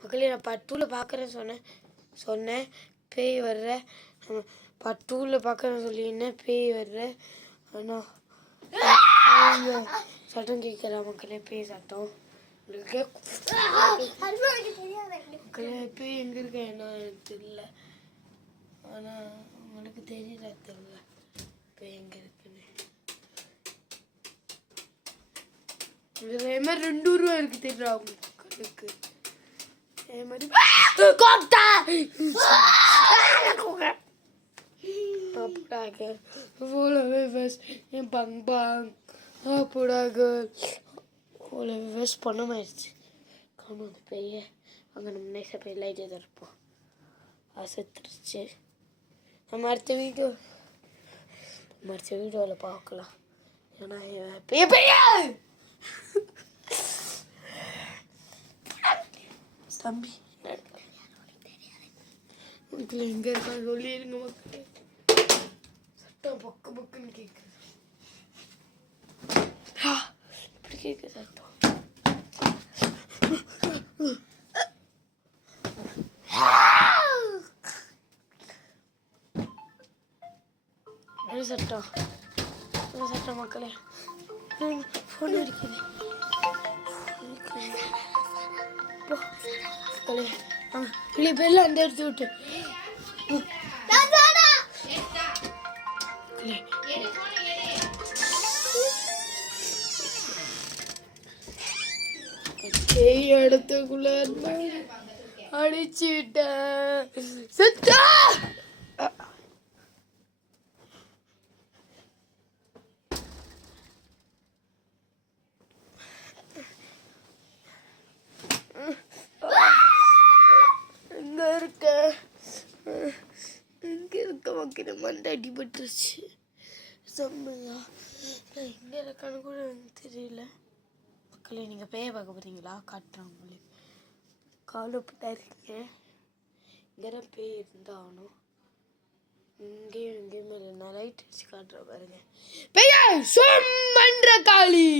மக்களே நான் பார்ட் 2ல் பார்க்குறேன்னு சொன்னேன் பேய் வர்ற பார்ட் 2ல் பார்க்குறேன்னு சொல்லியிருந்தேன் பேய் வர்ற ஆனால் சட்டம் கேட்குறா மக்களே பேய் சட்டம் மக்களே பேய் எங்கே இருக்க என்ன தெரியல ஆனால் உங்களுக்கு தெரியல தெரியல பேய் எங்கே இருக்குன்னு இதே மாதிரி 2 ரூபா இருக்கு தெரியுறா உங்களுக்கு இதே மாதிரி apuraga vou ver em bang bang apuraga vou ver பண்ண மாதிரி காணும் அந்த பேய அங்கே நம்ம நெக்ஸ்ட் பேய் லைட் எதாவது இருப்போம் அசத்துருச்சு நம்ம அடுத்த வீடியோவில் பார்க்கலாம் ஏன்னா பேய பேய தம்பி மக்கள் எங்கே இருக்கான்னு சொல்லிடுங்க மக்களே சட்டம் பக்கு பக்குன்னு கேட்குது இப்படி கேட்குது சட்டம் சட்டம் மக்களே ஃபோன் அடிக்குது மக்களே இல்லை பேர்ல அந்த எடுத்து விட்டு இடத்துக்குள்ள அடிச்சுட்டேன் சத்தா மக்களே மண்டை அடிபட்டுருச்சு செம்மையா எங்கே இருக்கான்னு கூட எனக்கு தெரியல மக்களே நீங்கள் பேய பார்க்க போகிறீங்களா காட்டுறேன் உங்களுக்கு காலப்பட்டா இருக்கீங்க இங்கே தான் பேய் இருந்தாகணும் இங்கேயும் எங்கேயுமே இல்லை நான் லைட் அடிச்சு காட்டுறேன் பாருங்க பேய சும்மன்ற காளி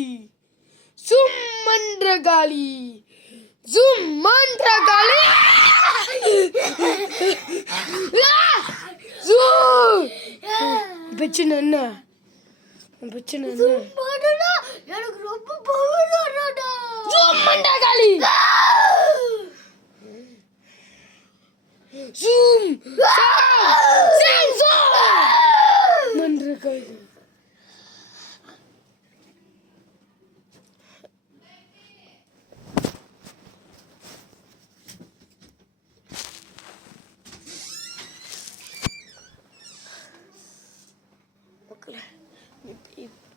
பிரச்சனை என்ன எனக்கு ரொம்ப காளி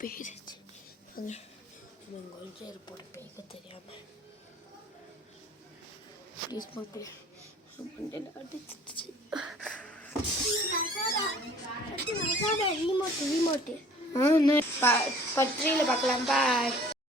பேருச்சு கொஞ்சம் போட்டு பேய்க்க தெரியாமல் ப்ளீஸ் மக்களே மண்டையில் அடிச்சிடுச்சு ரிமோட்டு நான் 3ல் பார்க்கலாம் பாய்.